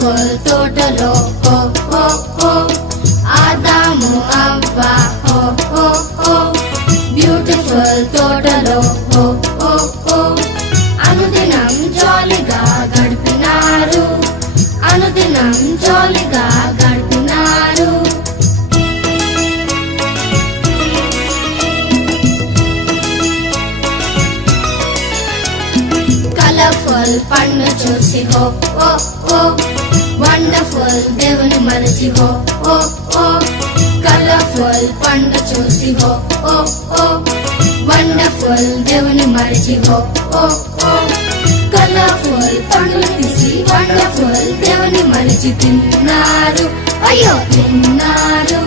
Beautiful తోటలో ఓ ఓ ఓ ఆదాము అవ్వ ఓ ఓ ఓ బ్యూటిఫుల్ తోటలో ఓ ఓ ఓ అనుదినం జాలిగా గడిపినారు. అనుదినం జాలిగా గడిపినారు. కలర్ఫుల్ పండు చూసి ఓ ఓ ఓ వండర్ఫుల్ దేవుని మరచివో ఓ ఓ కలర్ఫుల్ పండు చూసివో ఓ ఓ వండర్ఫుల్ దేవుని మరచివో ఓ ఓ కలర్ఫుల్ పండులు తీసి వండర్ఫుల్ దేవుని మరచి తిన్నారు అయ్యో తిన్నారు